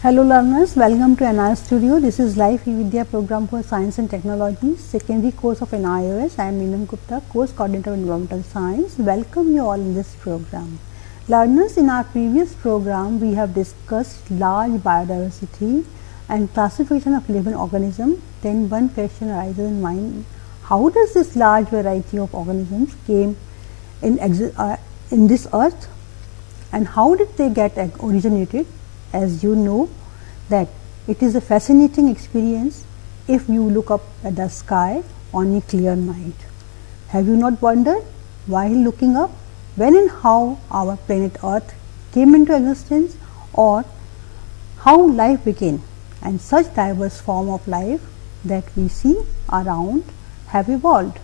Hello learners, welcome to NIR Studio. This is Live eVidya program for Science and Technology, secondary course of NIOS. I am Neelam Gupta, course coordinator of Environmental Science. Welcome you all in this program. Learners, in our previous program, we have discussed large biodiversity and classification of living organisms. Then one question arises in mind, how does this large variety of organisms came in this earth, and how did they get originated? As you know that it is a fascinating experience if you look up at the sky on a clear night. Have you not wondered while looking up when and how our planet Earth came into existence, or how life began, and such diverse form of life that we see around have evolved?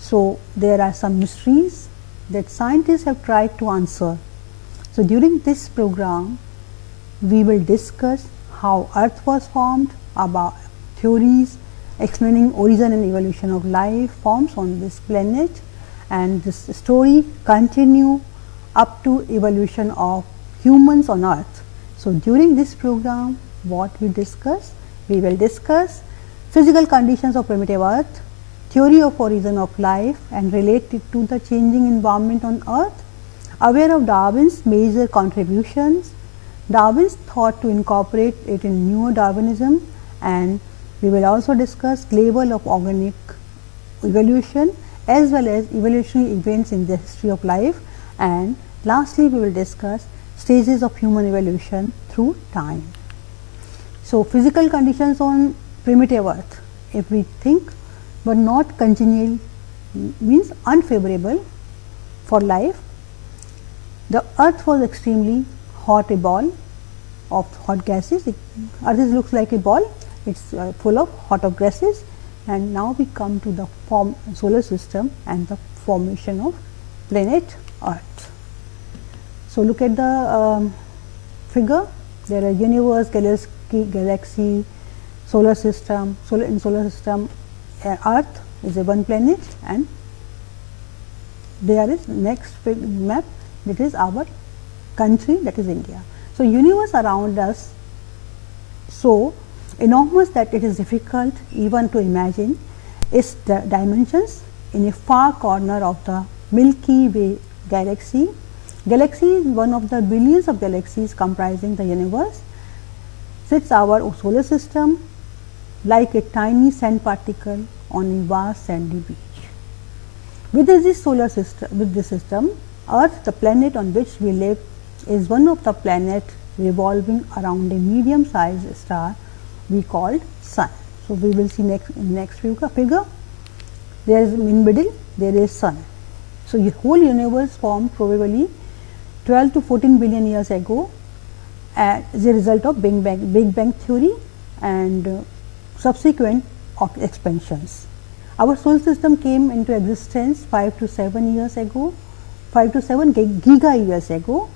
So, there are some mysteries that scientists have tried to answer. So, during this program, we will discuss how Earth was formed, about theories explaining origin and evolution of life forms on this planet, and this story continue up to evolution of humans on Earth. So, during this program, what we discuss? We will discuss physical conditions of primitive Earth, theory of origin of life and relate it to the changing environment on Earth, aware of Darwin's major contributions, Darwin's thought to incorporate it in neo-Darwinism, and we will also discuss level of organic evolution as well as evolutionary events in the history of life, and lastly we will discuss stages of human evolution through time. So, physical conditions on primitive Earth, if we think were not congenial, means unfavorable for life. The Earth was extremely hot, a ball of hot gases. Earth looks like a ball, it is full of hot gases, and now we come to the solar system and the formation of planet Earth. So, look at the figure. There are universe, galaxy, solar system. In solar system, Earth is a one planet, and there is next map, that is our country, that is India. So, universe around us so enormous that it is difficult even to imagine its dimensions. In a far corner of the Milky Way galaxy, galaxy is one of the billions of galaxies comprising the universe, sits our solar system like a tiny sand particle on a vast sandy beach. With this system, Earth, the planet on which we live, is one of the planets revolving around a medium sized star we called Sun. So, we will see next figure. There is in middle, there is Sun. So, the whole universe formed probably 12 to 14 billion years ago as a result of Big Bang theory and subsequent expansions. Our solar system came into existence 5 to 7 years ago, 5 to 7 giga years ago.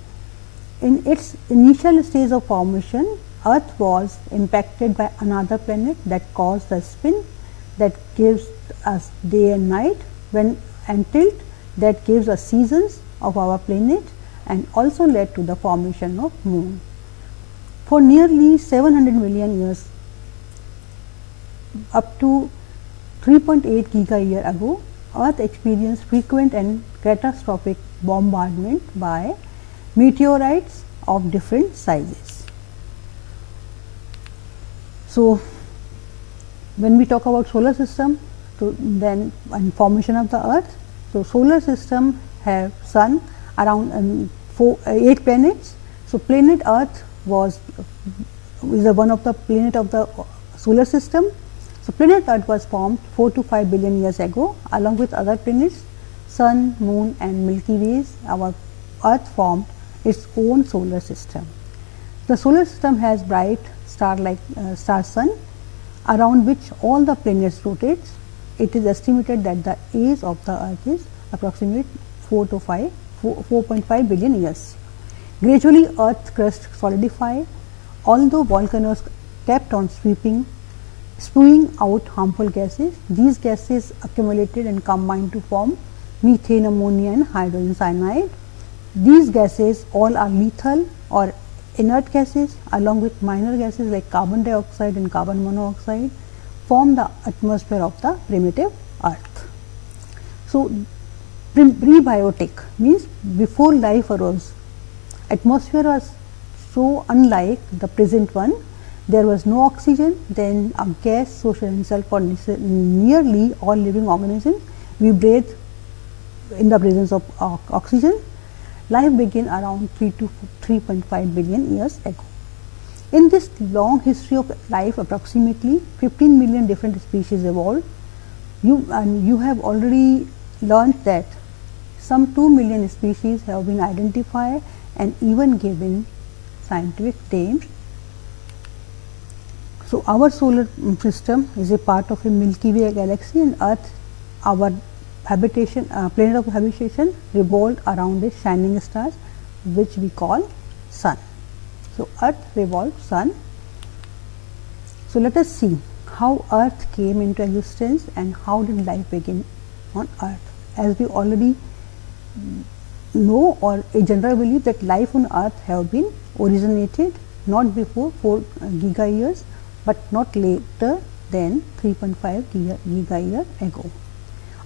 In its initial stage of formation, Earth was impacted by another planet that caused the spin that gives us day and night, and tilt that gives us seasons of our planet, and also led to the formation of moon. For nearly 700 million years, up to 3.8 giga year ago, Earth experienced frequent and catastrophic bombardment by meteorites of different sizes. So, when we talk about solar system, then and formation of the Earth, so solar system have Sun around 8 planets. So, planet Earth is one of the planet of the solar system. So, planet Earth was formed 4 to 5 billion years ago, along with other planets, Sun, Moon and Milky Ways. Our Earth formed its own solar system. The solar system has bright star-like star Sun, around which all the planets rotate. It is estimated that the age of the Earth is approximately 4.5 billion years. Gradually, Earth crust solidified, although volcanoes kept on spewing out harmful gases. These gases accumulated and combined to form methane, ammonia and hydrogen cyanide. These gases all are lethal or inert gases along with minor gases like carbon dioxide and carbon monoxide form the atmosphere of the primitive earth. So, prebiotic means before life arose, atmosphere was so unlike the present one. There was no oxygen, then a gas source itself for nearly all living organisms. We breathe in the presence of oxygen. Life began around 3 to 3.5 billion years ago. In this long history of life, approximately 15 million different species evolved. You have already learned that some 2 million species have been identified and even given scientific names. So, our solar system is a part of a Milky Way galaxy, and Earth, our habitation planet of habitation, revolved around a shining star which we call Sun. So, Earth revolves Sun. So, let us see how Earth came into existence and how did life begin on Earth. As we already know, or a general belief that life on Earth have been originated not before 4 giga years, but not later than 3.5 giga year ago.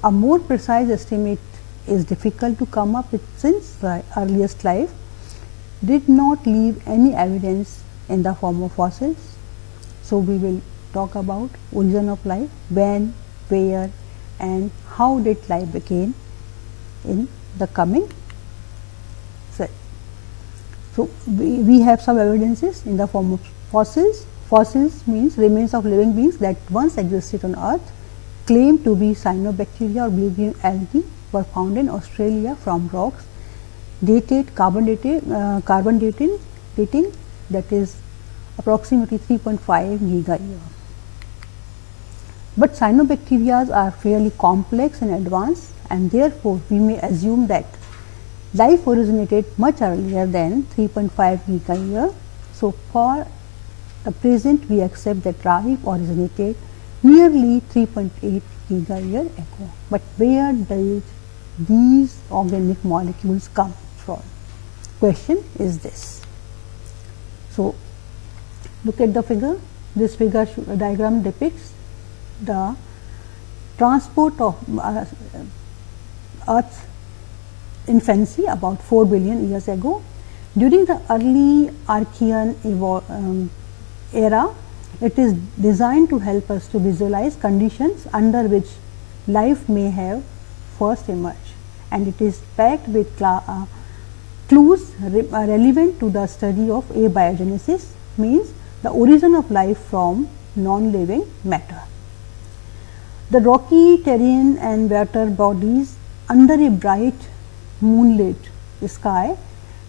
A more precise estimate is difficult to come up with since the earliest life did not leave any evidence in the form of fossils. So, we will talk about origin of life, when, where and how did life begin in the coming set. So, we have some evidences in the form of fossils. Fossils means remains of living beings that once existed on Earth, claimed to be cyanobacteria or blue green algae, were found in Australia from rocks dated carbon dating that is approximately 3.5 giga year. But cyanobacteria are fairly complex and advanced, and therefore, we may assume that life originated much earlier than 3.5 giga year. So, for the present, we accept that life originated nearly 3.8 giga year ago. But where did these organic molecules come from? Question is this. So, look at the figure. This figure diagram depicts the transport of Earth's infancy about 4 billion years ago. During the early Archean era, it is designed to help us to visualize conditions under which life may have first emerged, and it is packed with clues relevant to the study of abiogenesis, means the origin of life from non-living matter. The rocky terrain and water bodies under a bright moonlit sky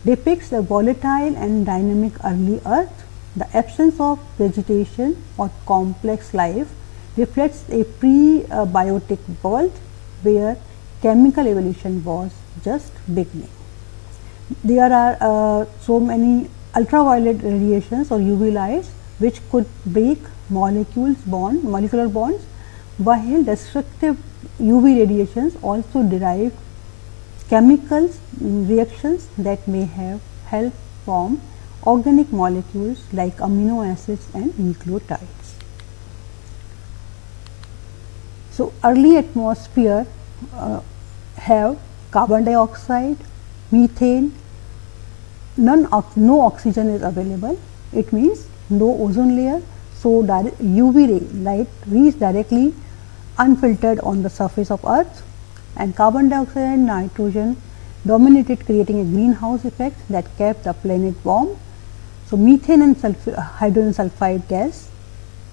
depicts the volatile and dynamic early Earth. The absence of vegetation or complex life reflects a pre-biotic world where chemical evolution was just beginning. There are so many ultraviolet radiations or UV lights which could break molecular bonds, while destructive UV radiations also derive chemicals reactions that may have helped form organic molecules like amino acids and nucleotides. So, early atmosphere have carbon dioxide, methane, no oxygen is available. It means no ozone layer. So, UV ray light reach directly unfiltered on the surface of Earth, and carbon dioxide and nitrogen dominated, creating a greenhouse effect that kept the planet warm. So, methane and hydrogen sulfide gas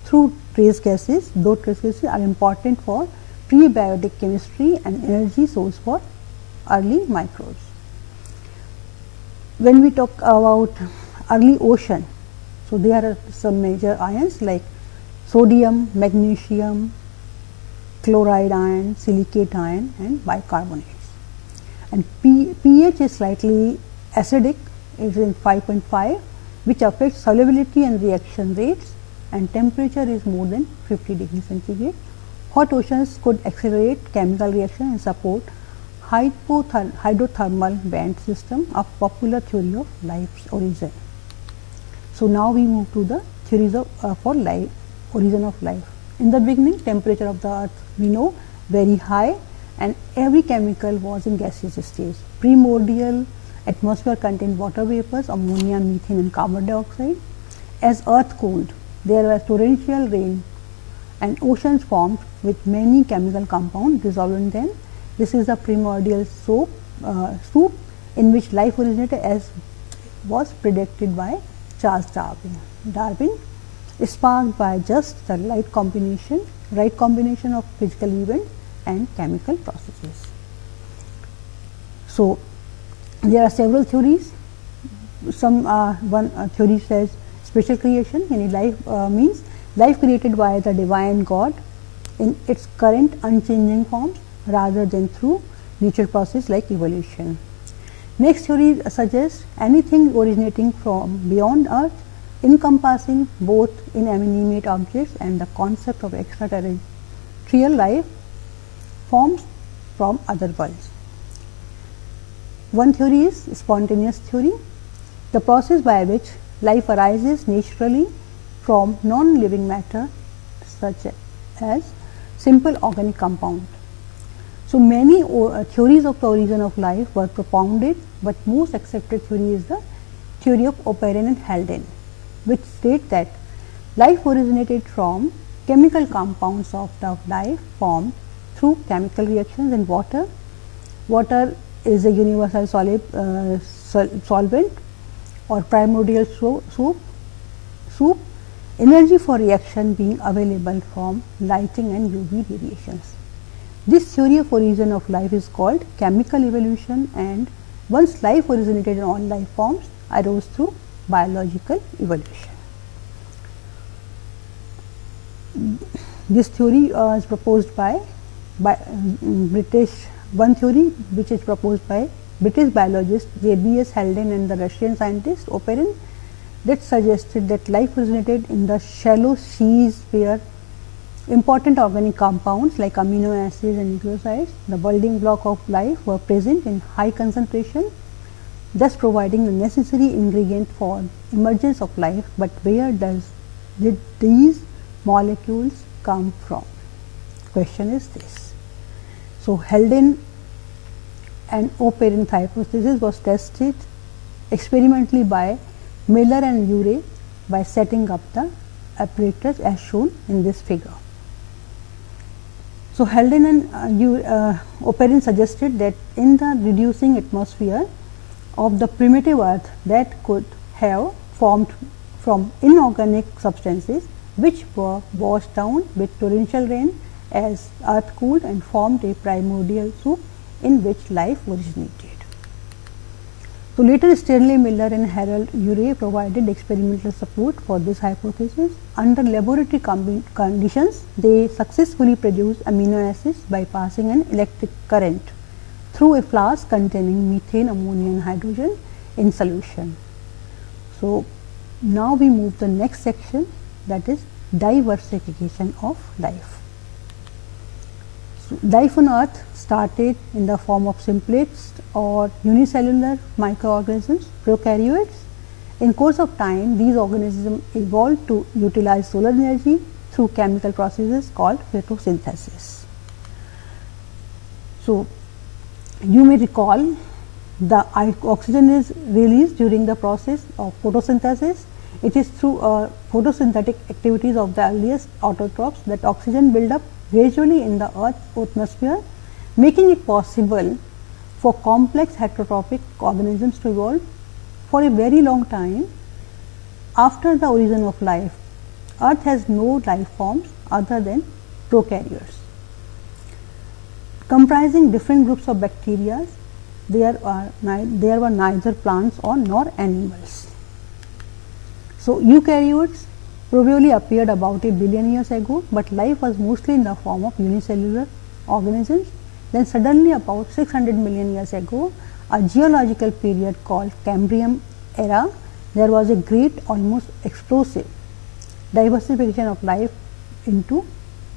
through trace gases, those trace gases are important for prebiotic chemistry and energy source for early microbes. When we talk about early ocean, so there are some major ions like sodium, magnesium, chloride ion, silicate ion and bicarbonates. And pH is slightly acidic, it is in 5.5, which affects solubility and reaction rates, and temperature is more than 50 degrees centigrade. Hot oceans could accelerate chemical reaction and support hydrothermal vent system, a popular theory of life's origin. So now we move to the theories of for life, origin of life. In the beginning, temperature of the earth we know very high, and every chemical was in gaseous stage. Primordial atmosphere contained water vapors, ammonia, methane and carbon dioxide. As earth cooled, there was torrential rain and oceans formed with many chemical compounds dissolved in them. This is the primordial soup in which life originated, as was predicted by Charles Darwin, sparked by just the right combination of physical event and chemical processes. So there are several theories. One theory says special creation, meaning life means life created by the divine God in its current unchanging forms rather than through natural process like evolution. Next theory suggests anything originating from beyond earth, encompassing both inanimate objects and the concept of extraterrestrial life forms from other worlds. One theory is spontaneous theory, the process by which life arises naturally from non-living matter such as simple organic compound. So many theories of the origin of life were propounded, but most accepted theory is the theory of Oparin and Haldane, which state that life originated from chemical compounds of the life formed through chemical reactions in water. Water is a universal solvent or primordial soup, energy for reaction being available from lighting and UV radiations. This theory of origin of life is called chemical evolution, and once life originated in all life forms arose through biological evolution. This theory is proposed by British, one theory which is proposed by British biologist J.B.S. Haldane and the Russian scientist Oparin, that suggested that life originated in the shallow seas where important organic compounds like amino acids and nucleosides, the building block of life, were present in high concentration, thus providing the necessary ingredient for emergence of life. But where did these molecules come from? Question is this. So Haldane and Oparin hypothesis was tested experimentally by Miller and Urey by setting up the apparatus as shown in this figure. So Haldane and Oparin suggested that in the reducing atmosphere of the primitive earth that could have formed from inorganic substances which were washed down with torrential rain as earth cooled and formed a primordial soup in which life originated. So later Stanley Miller and Harold Urey provided experimental support for this hypothesis. Under laboratory conditions, they successfully produced amino acids by passing an electric current through a flask containing methane, ammonia and hydrogen in solution. So now we move to the next section, that is diversification of life. So life on earth started in the form of simplest or unicellular microorganisms, prokaryotes. In course of time, these organisms evolved to utilize solar energy through chemical processes called photosynthesis. So you may recall the oxygen is released during the process of photosynthesis. It is through photosynthetic activities of the earliest autotrophs that oxygen build up gradually in the earth's atmosphere, making it possible for complex heterotrophic organisms to evolve. For a very long time after the origin of life, earth has no life forms other than prokaryotes comprising different groups of bacteria. There were neither plants or nor animals. So eukaryotes probably appeared about a billion years ago, but life was mostly in the form of unicellular organisms. Then suddenly about 600 million years ago, a geological period called Cambrian era, there was a great, almost explosive diversification of life into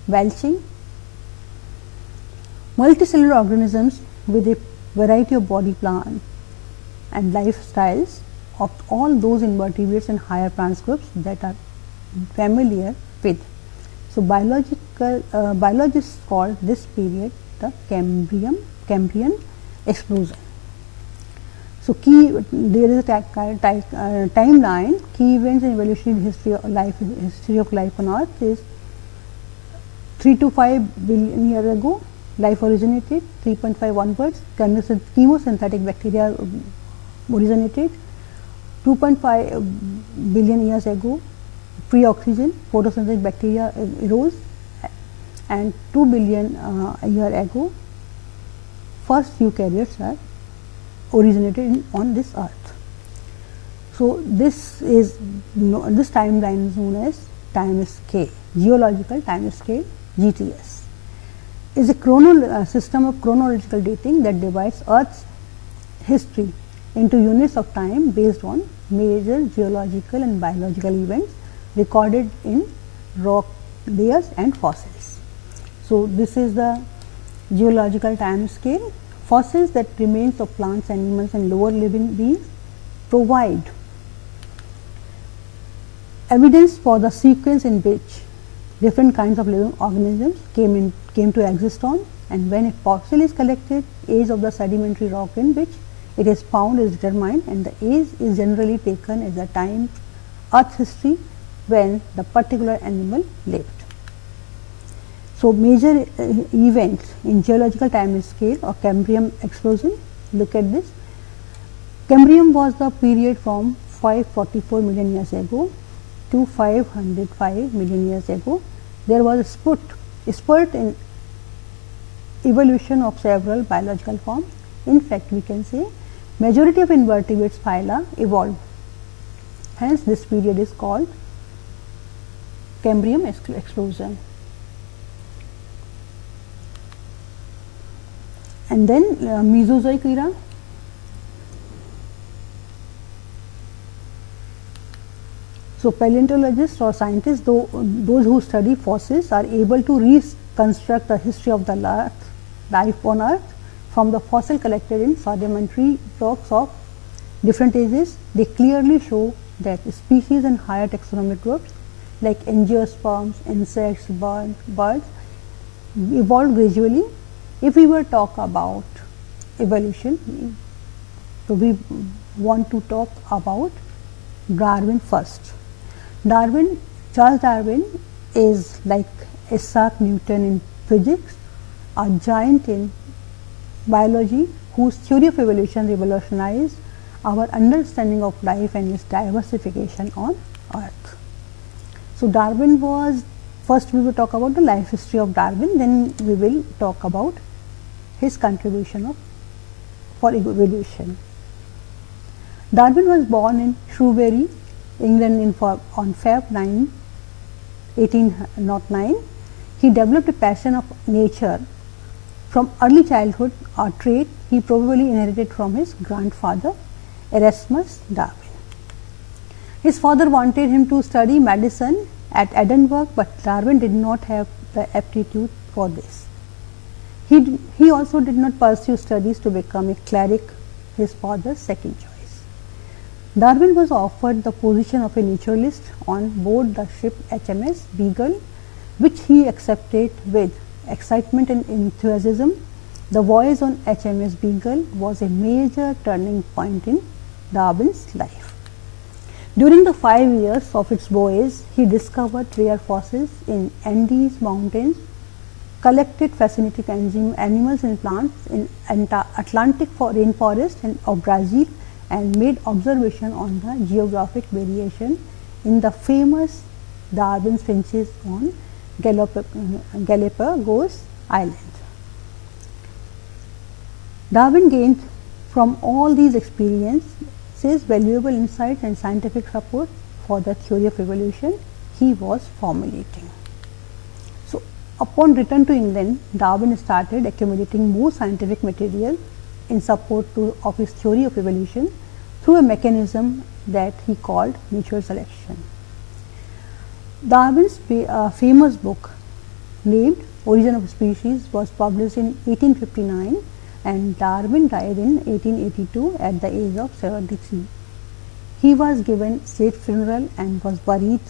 belching multicellular organisms with a variety of body plan and lifestyles of all those invertebrates and higher plant groups that are familiar with. So, biologists call this period the Cambrian explosion. So, there is a timeline. Key events in evolutionary history of life on Earth is 3 to 5 billion years ago. Life originated. 3.5 onwards, chemosynthetic bacteria originated. 2.5 billion years ago, pre-oxygen photosynthetic bacteria arose, and 2 billion years ago, first eukaryotes are originated on this earth. So, this timeline is known as time scale, geological time scale, GTS. Is a system of chronological dating that divides Earth's history into units of time based on major geological and biological events recorded in rock layers and fossils. So, this is the geological time scale. Fossils, that remains of plants, animals and lower living beings, provide evidence for the sequence in which different kinds of living organisms came to exist on, and when a fossil is collected, age of the sedimentary rock in which it is found is determined, and the age is generally taken as the time Earth's history when the particular animal lived. So, major events in geological time scale or Cambrian explosion. Look at this. Cambrian was the period from 544 million years ago to 505 million years ago. There was a spurt in evolution of several biological forms. In fact, we can say majority of invertebrates phyla evolved. Hence, this period is called Cambrian explosion. And then Mesozoic era. So, paleontologists or scientists, those who study fossils, are able to reconstruct the history of the life on Earth from the fossil collected in sedimentary rocks of different ages. They clearly show that species and higher taxonomic groups like angiosperms, insects, birds evolved gradually. If we were to talk about evolution, so we want to talk about Darwin first. Charles Darwin is like Isaac Newton in physics, a giant in biology whose theory of evolution revolutionized our understanding of life and its diversification on Earth. So, Darwin was, first we will talk about the life history of Darwin, then we will talk about his contribution for evolution. Darwin was born in Shrewsbury, England on Feb 9, 1809. He developed a passion of nature from early childhood, a trait he probably inherited from his grandfather Erasmus Darwin. His father wanted him to study medicine at Edinburgh, but Darwin did not have the aptitude for this. He also did not pursue studies to become a cleric, his father's second choice. Darwin was offered the position of a naturalist on board the ship HMS Beagle, which he accepted with excitement and enthusiasm. The voyage on HMS Beagle was a major turning point in Darwin's life. During the 5 years of its voyage, he discovered rare fossils in Andes Mountains, collected fascinating animals and plants in Atlantic rainforest of Brazil, and made observation on the geographic variation in the famous Darwin finches on Galapagos Island. Darwin gained from all these experiences valuable insights and scientific support for the theory of evolution he was formulating. So, upon return to England, Darwin started accumulating more scientific material in support of his theory of evolution through a mechanism that he called mutual selection. Darwin's famous book named Origin of Species was published in 1859, and Darwin died in 1882 at the age of 73. He was given state funeral and was buried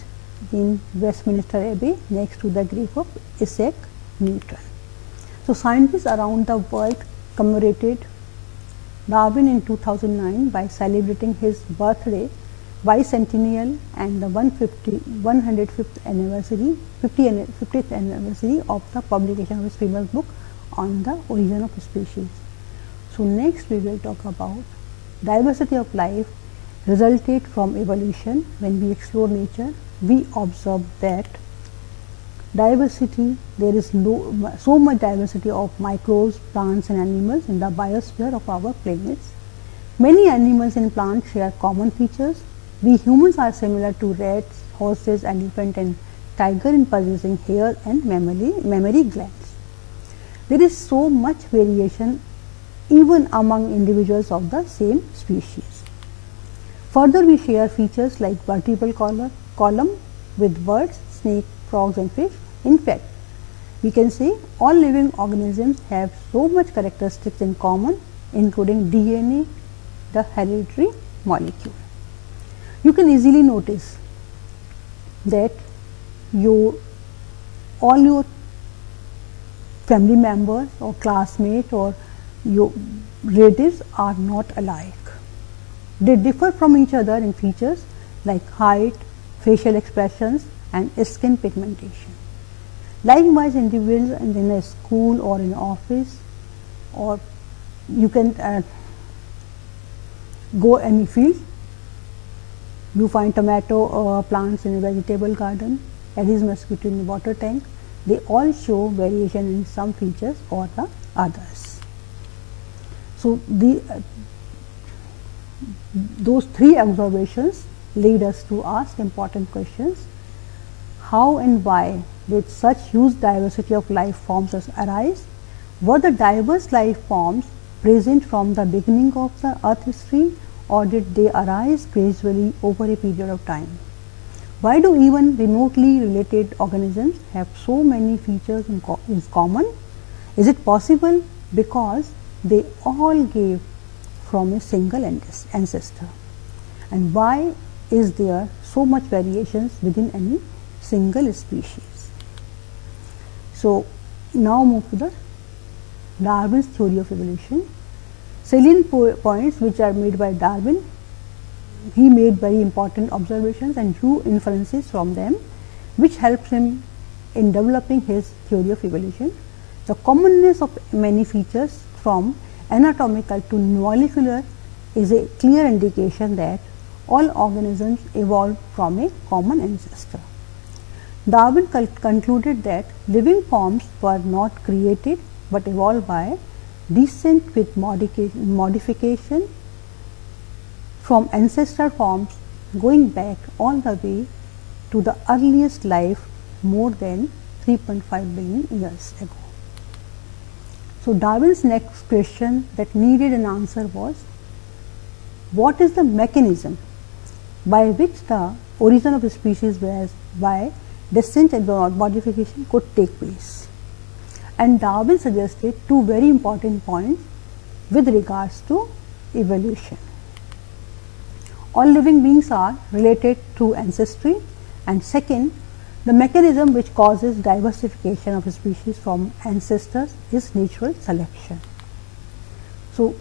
in Westminster Abbey next to the grave of Isaac Newton. So, scientists around the world commemorated Darwin in 2009 by celebrating his birthday, bicentennial and the 150th anniversary of the publication of his famous book on the origin of species. So, next we will talk about diversity of life resulted from evolution. When we explore nature, we observe that diversity, there is so much diversity of microbes, plants and animals in the biosphere of our planets. Many animals and plants share common features. We humans are similar to rats, horses, elephant and tiger in possessing hair and mammary glands. There is so much variation even among individuals of the same species. Further, we share features like vertebral column with birds, snakes, frogs and fish. In fact, we can say all living organisms have so much characteristics in common, including DNA, the hereditary molecule. You can easily notice that all your family members or classmates or your relatives are not alike. They differ from each other in features like height, facial expressions and skin pigmentation. Likewise, individuals in a school or in office, or you can go any field, you find tomato plants in a vegetable garden, Aedes mosquito in a water tank, they all show variation in some features or the others. So, those three observations lead us to ask important questions. How and why did such huge diversity of life forms arise? Were the diverse life forms present from the beginning of the earth history, or did they arise gradually over a period of time? Why do even remotely related organisms have so many features in common? Is it possible because they all came from a single ancestor? And why is there so much variations within any single species? So, now move to the Darwin's theory of evolution. Salient points which are made by Darwin, he made very important observations and drew inferences from them, which helps him in developing his theory of evolution. The commonness of many features from anatomical to molecular is a clear indication that all organisms evolved from a common ancestor. Darwin concluded that living forms were not created, but evolved by descent with modification from ancestor forms going back all the way to the earliest life more than 3.5 billion years ago. So, Darwin's next question that needed an answer was, what is the mechanism by which the origin of a species by descent and modification could take place? And Darwin suggested two very important points with regards to evolution. All living beings are related through ancestry, and second, the mechanism which causes diversification of a species from ancestors is natural selection. So,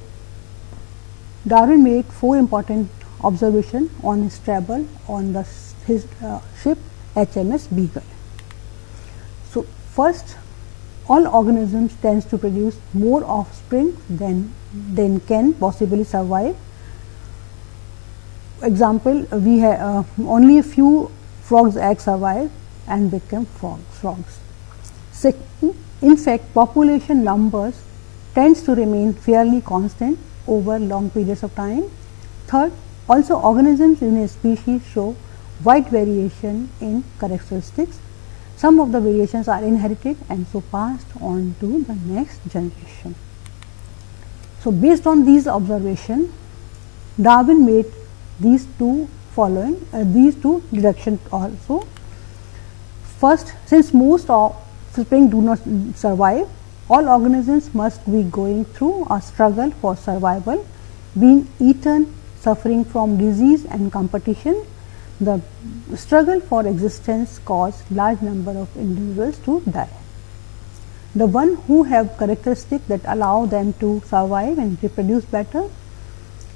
Darwin made four important observations on his travel on his ship HMS Beagle. So, first, all organisms tends to produce more offspring than can possibly survive. Example, we have only a few frogs' eggs survive and become frogs. Second, in fact, population numbers tends to remain fairly constant over long periods of time. Third, also organisms in a species show wide variation in characteristics. Some of the variations are inherited and so passed on to the next generation. So, based on these observations, Darwin made these two deductions also. First, since most offspring do not survive, all organisms must be going through a struggle for survival, being eaten, suffering from disease and competition, the struggle for existence caused large number of individuals to die. The one who have characteristics that allow them to survive and reproduce better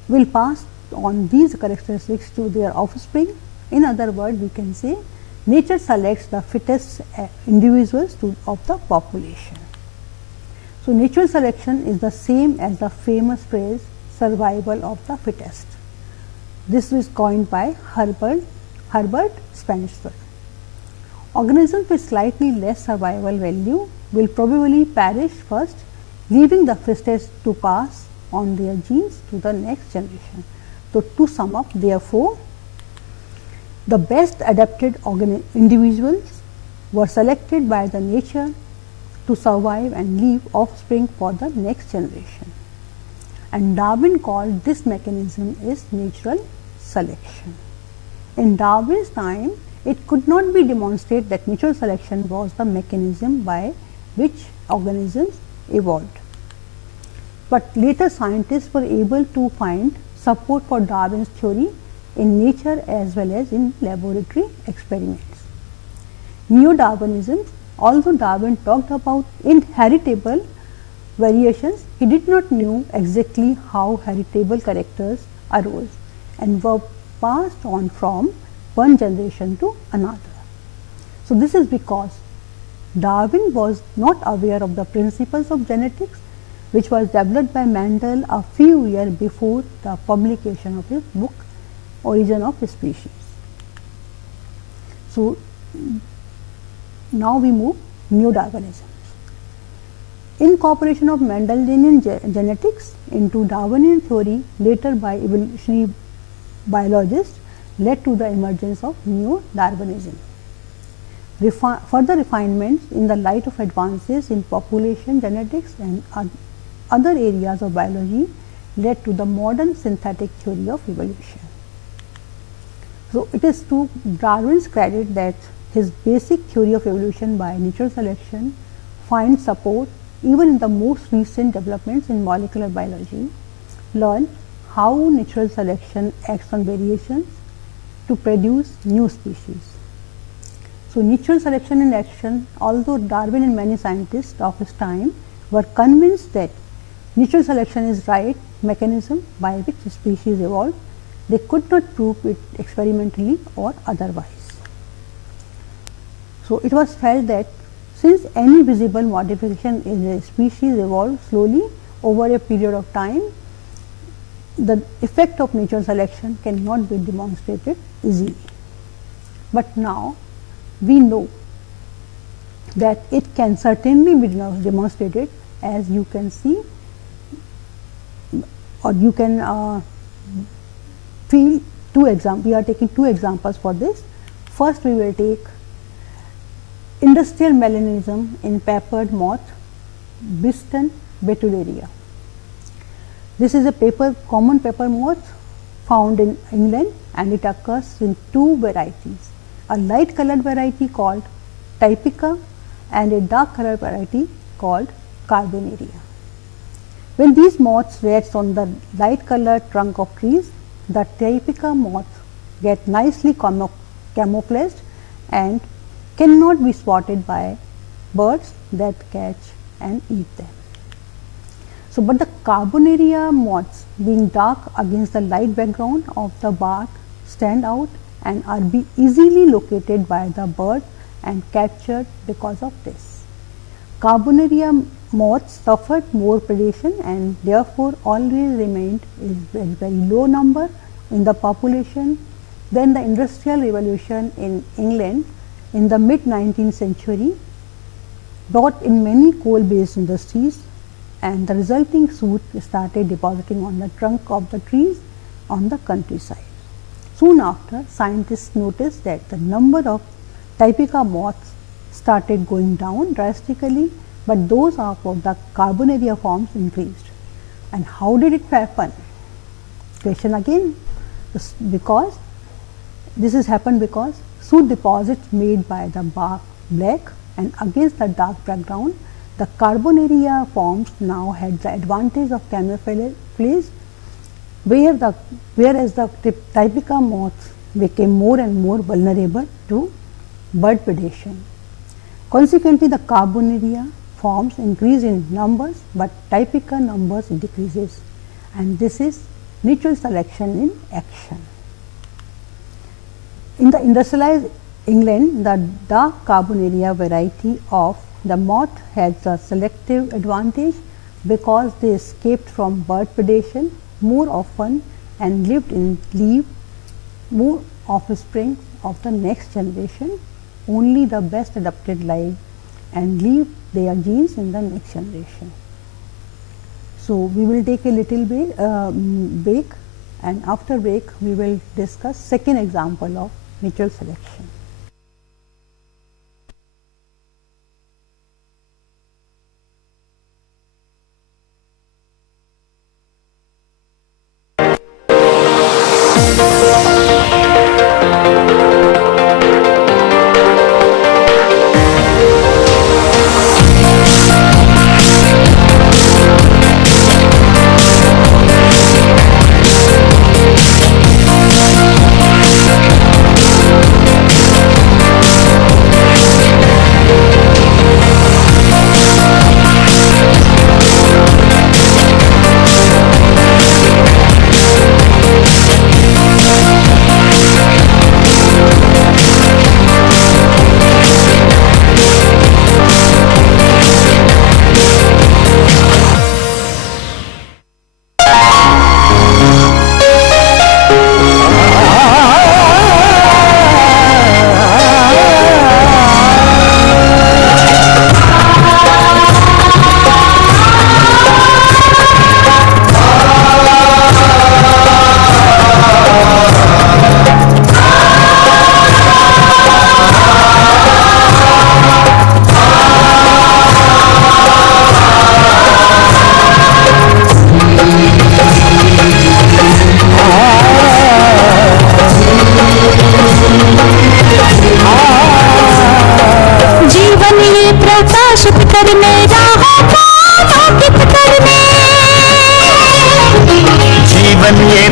will pass on these characteristics to their offspring. In other words, we can say nature selects the fittest individuals of the population. So, natural selection is the same as the famous phrase survival of the fittest. This was coined by Herbert Spencer. Organisms with slightly less survival value will probably perish first, leaving the fittest to pass on their genes to the next generation. So, to sum up, therefore, the best adapted individuals were selected by the nature to survive and leave offspring for the next generation, and Darwin called this mechanism is natural selection. In Darwin's time, it could not be demonstrated that natural selection was the mechanism by which organisms evolved, but later scientists were able to find support for Darwin's theory in nature as well as in laboratory experiments. Neo-Darwinism, although Darwin talked about inheritable variations, he did not know exactly how heritable characters arose and were passed on from one generation to another. So, this is because Darwin was not aware of the principles of genetics, which was developed by Mendel a few years before the publication of his book Origin of Species. So, now we move Neo-Darwinism. Incorporation of Mendelian genetics into Darwinian theory later by evolutionary biologists led to the emergence of Neo-Darwinism. Further refinements in the light of advances in population genetics and other areas of biology led to the modern synthetic theory of evolution. So, it is to Darwin's credit that his basic theory of evolution by natural selection finds support even in the most recent developments in molecular biology. Learn how natural selection acts on variations to produce new species. So, natural selection in action, although Darwin and many scientists of his time were convinced that natural selection is right mechanism by which species evolved, they could not prove it experimentally or otherwise. So, it was felt that since any visible modification in a species evolved slowly over a period of time, the effect of natural selection cannot be demonstrated easily. But now, we know that it can certainly be demonstrated, as you can see, or you can feel two examples. We are taking two examples for this. First, we will take industrial melanism in peppered moth, Biston betullaria. This is a common pepper moth found in England, and it occurs in two varieties, a light colored variety called typica and a dark colored variety called carbonaria. When these moths rest on the light colored trunk of trees, the typica moth get nicely camouflaged and cannot be spotted by birds that catch and eat them. So, but the carbonaria moths, being dark against the light background of the bark, stand out and are easily located by the bird and captured because of this. Carbonaria moths suffered more predation and therefore always remained a very low number in the population. Then the industrial revolution in England in the mid 19th century brought in many coal based industries, and the resulting soot started depositing on the trunk of the trees on the countryside. Soon after, scientists noticed that the number of typica moths started going down drastically, but those of the carbonaria forms increased. And how did it happen? Question again, because this has happened because soot deposits made by the bark black and against the dark background, the carbonaria forms now had the advantage of camouflage whereas the typica moths became more and more vulnerable to bird predation. Consequently, the carbonaria forms increase in numbers, but typica numbers decreases, and this is natural selection in action. In the industrialized England, the dark carbonaria variety of the moth has a selective advantage because they escaped from bird predation more often and leave more offspring of the next generation. Only the best adapted live and leave their genes in the next generation. So, we will take a little break, and after break we will discuss second example of natural selection.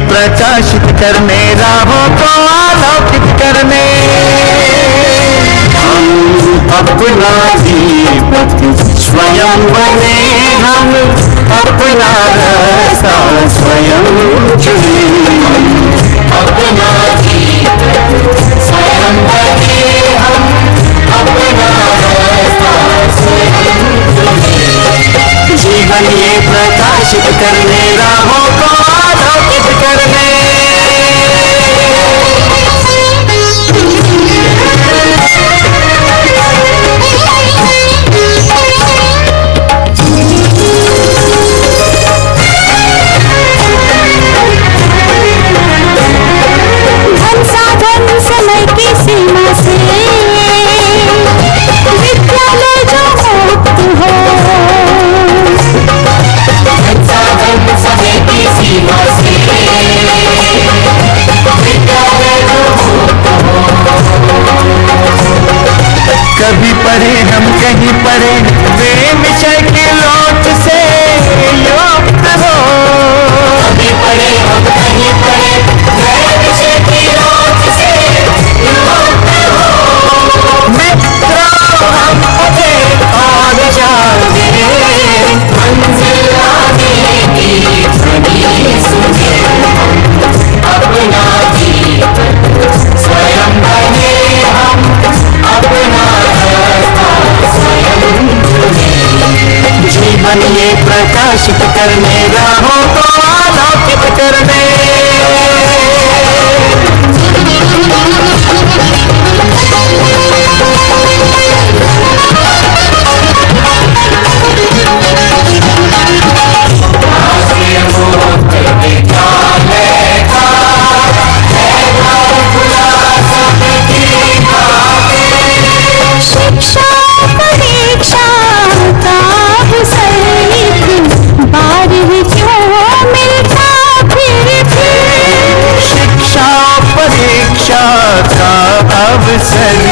प्रकाशित करने राहों को आलोकित करने हम अपना दीपक स्वयं बने, हम अपना रास्ता स्वयं चुने, अपना दीपक स्वयं बने, हम अपना रास्ता स्वयं चुने। जीवन ये प्रकाशित करने राहों को आलोकित करने। धन साधन समय की सीमा से विद्यालय जो मुक्त हो, धन साधन समय की सीमा से विद्यालय जो मुक्त हो। कभी पढ़े हम कहीं पढ़े वे विषय के लोट से युक्त हो, कभी पढ़े हम कहीं पढ़े वे विषय की लोट से युक्त हो। मित्रों हम मुझे और जागे मंजिल आने की ध्वनि सुने, अपना दीपक स्वयं बने, हम अपना रास्ता स्वयं चुने। जीवन ये प्रकाशित करने राहों को आलोकित करने। राष्ट्रीय मुक्त विद्यालय का है द्वार खुला सबकी खातिर। शिक्षा परीक्षा का अवसर एक बार ही क्यों मिलता फिर। शिक्षा परीक्षा का अवसर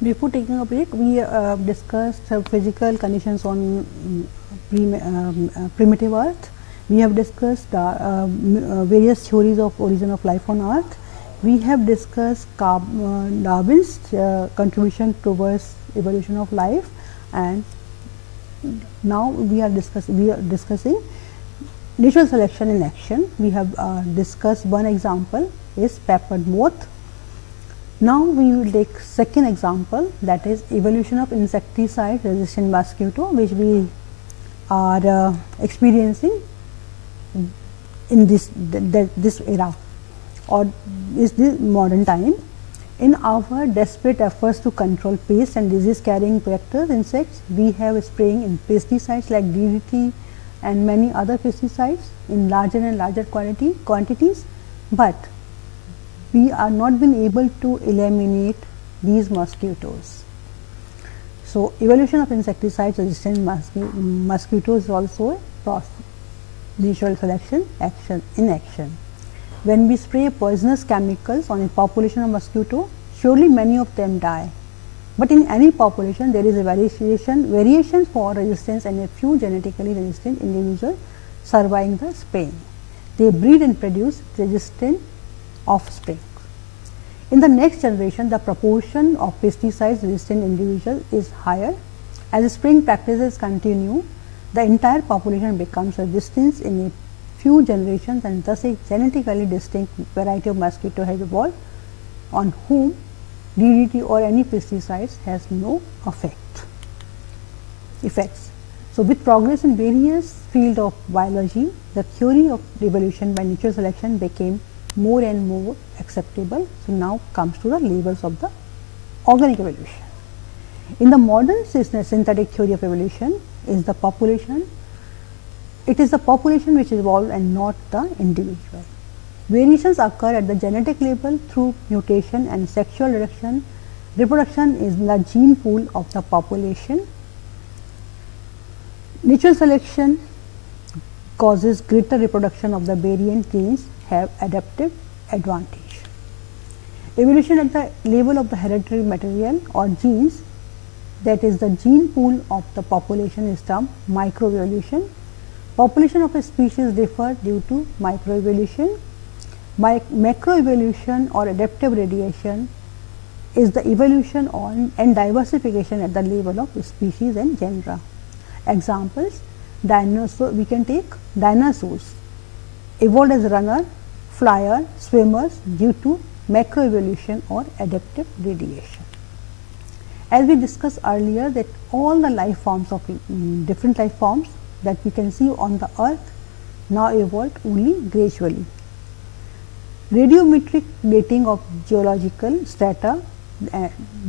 Before taking a break, we discussed physical conditions on primitive Earth. We have discussed various theories of origin of life on Earth. We have discussed Darwin's contribution towards evolution of life, and now we are discussing natural selection in action. We have discussed one example is peppered moth. Now we will take second example, that is evolution of insecticide resistant mosquito, which we are experiencing in this era, or is the modern time. In our desperate efforts to control pests and disease carrying vectors insects, we have spraying in pesticides like DDT and many other pesticides in larger and larger quantities, but we are not been able to eliminate these mosquitoes. So, evolution of insecticide resistant mosquitoes is also a process, natural selection in action. When we spray poisonous chemicals on a population of mosquito, surely many of them die, but in any population there is a variation for resistance, and a few genetically resistant individuals surviving the spraying. They breed and produce resistant offspring. In the next generation, the proportion of pesticide resistant individuals is higher. As spraying practices continue, the entire population becomes resistant in a few generations, and thus a genetically distinct variety of mosquito has evolved on whom DDT or any pesticides has no effects. So, with progress in various fields of biology, the theory of evolution by natural selection became more and more acceptable. So, now comes to the levels of the organic evolution. In the modern synthetic theory of evolution is the population. It is the population which evolved and not the individual. Variations occur at the genetic level through mutation and sexual reduction. Reproduction is the gene pool of the population. Natural selection causes greater reproduction of the variant genes have adaptive advantage. Evolution at the level of the hereditary material or genes, that is the gene pool of the population, is termed microevolution. Population of a species differ due to microevolution. Macroevolution or adaptive radiation is the evolution on and diversification at the level of species and genera. Examples: dinosaur, we can take dinosaurs evolved as runner, flyer, swimmers due to macroevolution or adaptive radiation. As we discussed earlier, that all the life forms of different life forms that we can see on the earth now evolved only gradually. Radiometric dating of geological strata,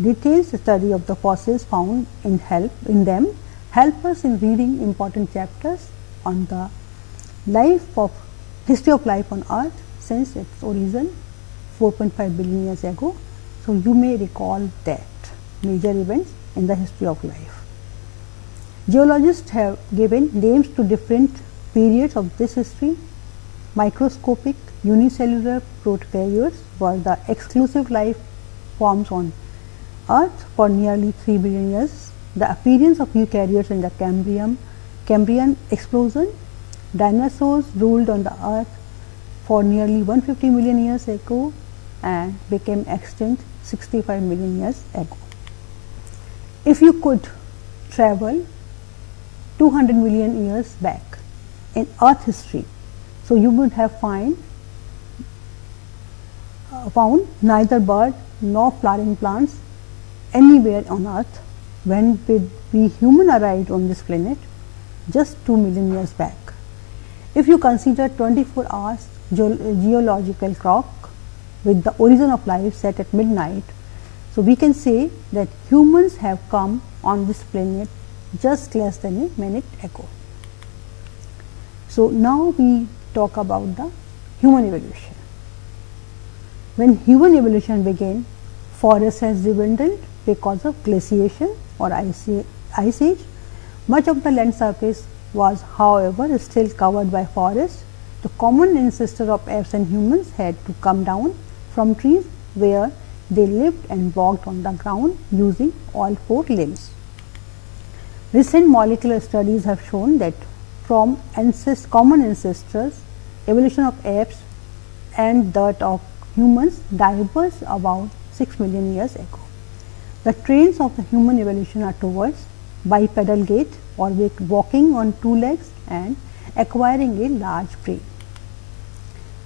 detailed study of the fossils found in them help us in reading important chapters on the history of life on earth since its origin 4.5 billion years ago. So, you may recall that major events in the history of life. Geologists have given names to different periods of this history. Microscopic unicellular protokaryotes were the exclusive life forms on earth for nearly 3 billion years. The appearance of eukaryotes in the Cambrian explosion. Dinosaurs ruled on the earth for nearly 150 million years ago and became extinct 65 million years ago. If you could travel 200 million years back in earth history, so you would have found neither bird nor flowering plants anywhere on earth when we human arrived on this planet just 2 million years back. If you consider 24 hours geological clock with the origin of life set at midnight, so we can say that humans have come on this planet just less than a minute ago. So, now we talk about the human evolution. When human evolution began, forests has dwindled because of glaciation or ice age. Much of the land surface was, however, still covered by forests. The common ancestor of apes and humans had to come down from trees where they lived and walked on the ground using all four limbs. Recent molecular studies have shown that from common ancestors, evolution of apes and that of humans diverged about 6 million years ago. The trends of the human evolution are towards bipedal gait or walking on two legs and acquiring a large brain.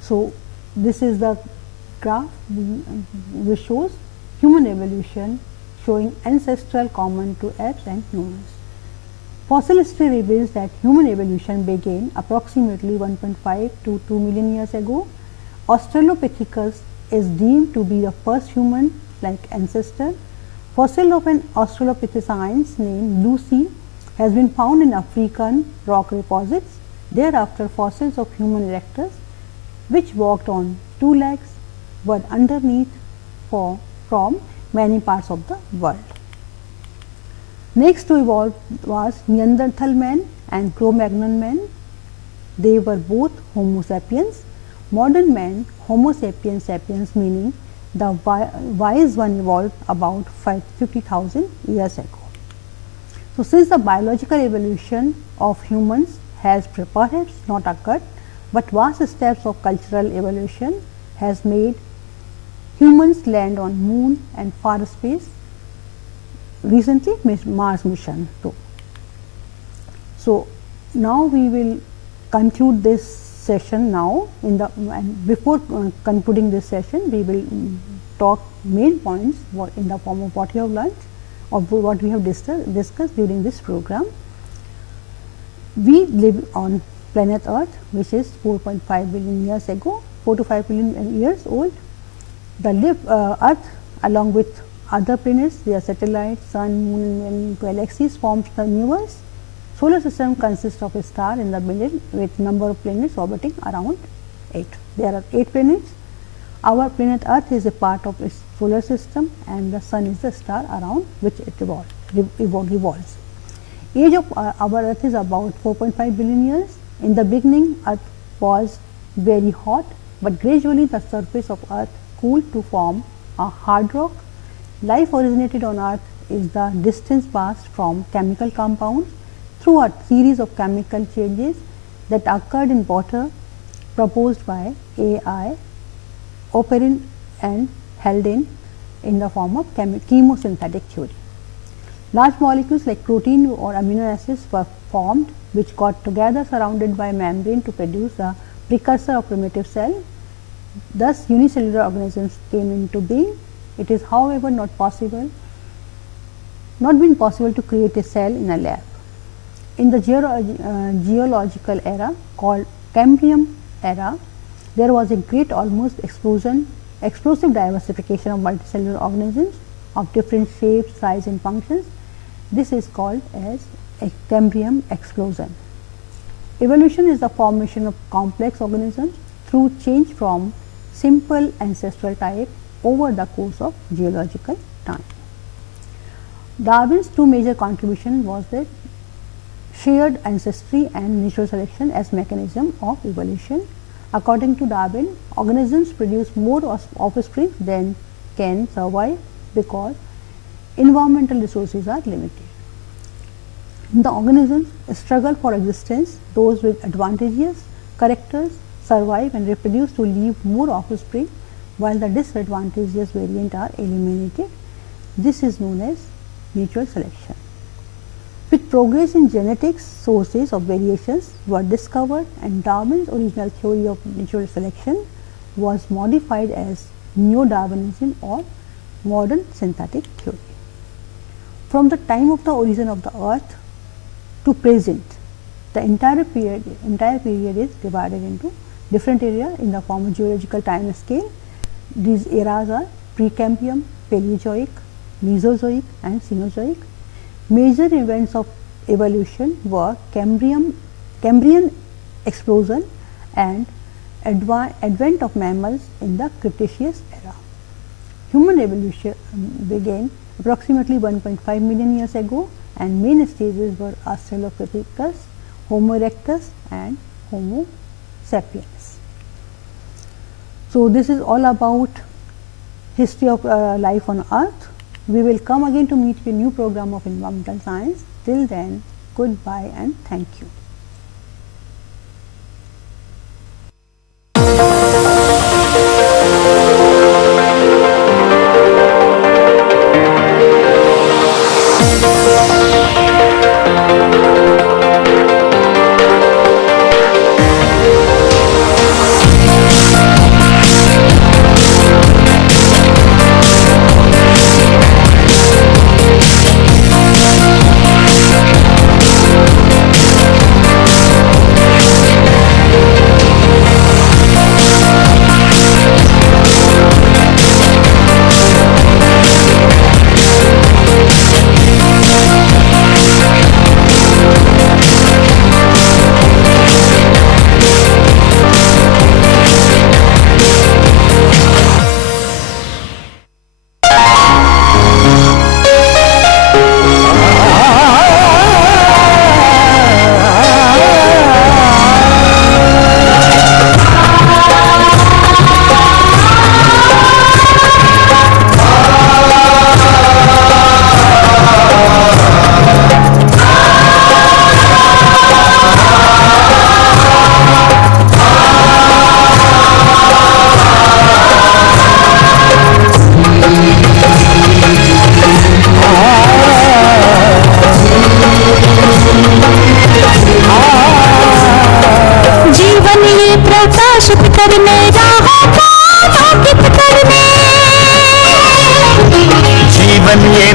So, this is the graph which shows human evolution showing ancestral common to apes and humans. Fossil history reveals that human evolution began approximately 1.5 to 2 million years ago. Australopithecus is deemed to be the first human-like ancestor. Fossil of an Australopithecines named Lucy has been found in African rock deposits. Thereafter, fossils of human erectus, which walked on two legs, were underneath from many parts of the world. Next to evolve was Neanderthal man and Cro-Magnon man. They were both Homo sapiens. Modern man, Homo sapiens sapiens, meaning the wise one, evolved about 50,000 years ago. So, since the biological evolution of humans has perhaps not occurred, but vast steps of cultural evolution has made humans land on moon and far space, recently Mars mission too. So, now we will conclude this session now in the and before concluding this session we will talk main points in the form of what you have learned or what we have discussed during this program. We live on planet Earth, which is 4.5 billion years ago, 4 to 5 billion years old. The Earth along with other planets, their satellites, sun, moon and galaxies forms the universe. Solar system consists of a star in the middle with number of planets orbiting around 8. There are 8 planets. Our planet Earth is a part of its solar system and the sun is the star around which it revolves. Age of our Earth is about 4.5 billion years. In the beginning, Earth was very hot, but gradually the surface of Earth cooled to form a hard rock. Life originated on Earth is the distance passed from chemical compounds through a series of chemical changes that occurred in water proposed by A.I. Oparin and Haldane in the form of chemosynthetic theory. Large molecules like protein or amino acids were formed which got together surrounded by a membrane to produce a precursor of primitive cell. Thus, unicellular organisms came into being. It is however not been possible to create a cell in a lab. In the geological era called Cambrian era, there was a great almost explosive diversification of multicellular organisms of different shapes, size and functions. This is called as a Cambrian explosion. Evolution is the formation of complex organisms through change from simple ancestral type over the course of geological time. Darwin's two major contributions was that shared ancestry and natural selection as mechanism of evolution. According to Darwin, organisms produce more offspring than can survive because environmental resources are limited. The organisms struggle for existence. Those with advantageous characters survive and reproduce to leave more offspring, while the disadvantageous variants are eliminated. This is known as mutual selection. With progress in genetics, sources of variations were discovered and Darwin's original theory of natural selection was modified as Neo-Darwinism or modern synthetic theory. From the time of the origin of the earth to present, the entire period is divided into different areas in the form of geological time scale. These eras are Precambrian, Paleozoic, Mesozoic and Cenozoic. Major events of evolution were Cambrian explosion and advent of mammals in the Cretaceous era. Human evolution began approximately 1.5 million years ago and main stages were Australopithecus, Homo erectus and Homo sapiens. So, this is all about history of life on earth. We will come again to meet a new program of environmental science. Till then, goodbye and thank you.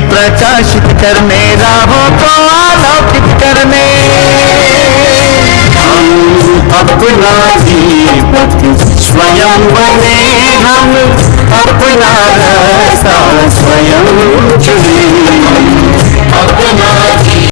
प्रकाशित करने राहों को आलोकित करने हम अपना दीपक स्वयं बने, हम अपना रास्ता स्वयं चुने, अपना